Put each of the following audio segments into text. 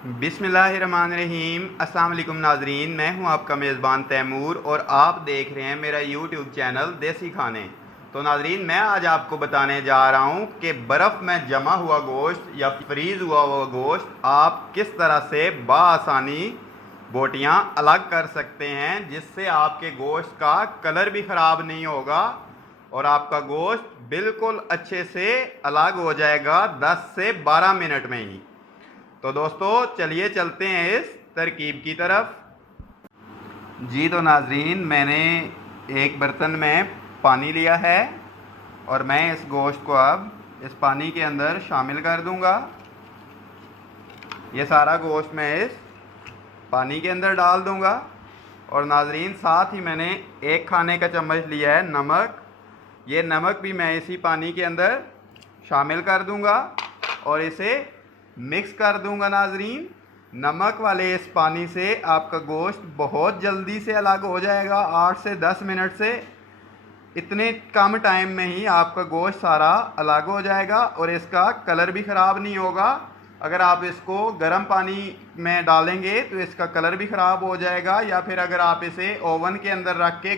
बिस्मिल्लाहिर्रहमानिर्रहीम। अस्सलाम वालेकुम नाजरीन, मैं हूं आपका मेज़बान तैमूर और आप देख रहे हैं मेरा यूट्यूब चैनल देसी खाने। तो नाजरीन, मैं आज आपको बताने जा रहा हूं कि बर्फ़ में जमा हुआ गोश्त या फ्रीज़ हुआ गोश्त आप किस तरह से बआसानी बोटियां अलग कर सकते हैं, जिससे आपके गोश्त का कलर भी ख़राब नहीं होगा और आपका गोश्त बिल्कुल अच्छे से अलग हो जाएगा 10 से 12 मिनट में ही। तो दोस्तों चलिए चलते हैं इस तरकीब की तरफ। जी तो नाजरीन, मैंने एक बर्तन में पानी लिया है और मैं इस गोश्त को अब इस पानी के अंदर शामिल कर दूंगा। ये सारा गोश्त मैं इस पानी के अंदर डाल दूंगा और नाजरीन साथ ही मैंने एक खाने का चम्मच लिया है नमक। ये नमक भी मैं इसी पानी के अंदर शामिल कर दूंगा और इसे मिक्स कर दूंगा। नाजरीन, नमक वाले इस पानी से आपका गोश्त बहुत जल्दी से अलग हो जाएगा। 8 से 10 मिनट से इतने कम टाइम में ही आपका गोश्त सारा अलग हो जाएगा और इसका कलर भी ख़राब नहीं होगा। अगर आप इसको गर्म पानी में डालेंगे तो इसका कलर भी ख़राब हो जाएगा, या फिर अगर आप इसे ओवन के अंदर रख के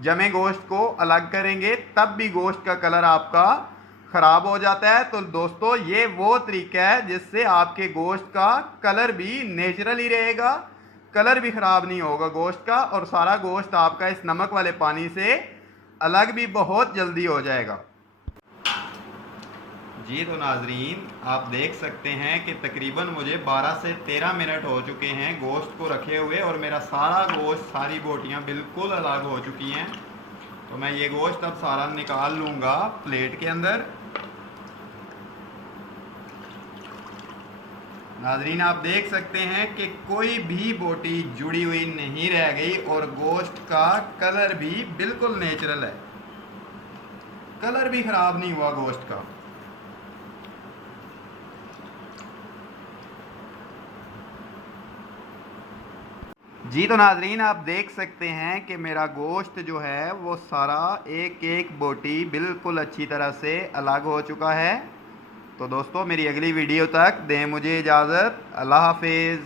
जमे गोश्त को अलग करेंगे तब भी गोश्त का कलर आपका ख़राब हो जाता है। तो दोस्तों ये वो तरीका है जिससे आपके गोश्त का कलर भी नेचुरल ही रहेगा, कलर भी ख़राब नहीं होगा गोश्त का, और सारा गोश्त आपका इस नमक वाले पानी से अलग भी बहुत जल्दी हो जाएगा। जी तो नाजरीन, आप देख सकते हैं कि तकरीबन मुझे 12 से 13 मिनट हो चुके हैं गोश्त को रखे हुए और मेरा सारा गोश्त, सारी बोटियां बिल्कुल अलग हो चुकी हैं। तो मैं ये गोश्त अब सारा निकाल लूँगा प्लेट के अंदर। नाजरीन आप देख सकते हैं कि कोई भी बोटी जुड़ी हुई नहीं रह गई और गोश्त का कलर भी बिल्कुल नेचुरल है, कलर भी ख़राब नहीं हुआ गोश्त का। जी तो नाजरीन आप देख सकते हैं कि मेरा गोश्त जो है वो सारा एक एक बोटी बिल्कुल अच्छी तरह से अलग हो चुका है। तो दोस्तों मेरी अगली वीडियो तक दें मुझे इजाज़त। अल्लाह हाफिज़।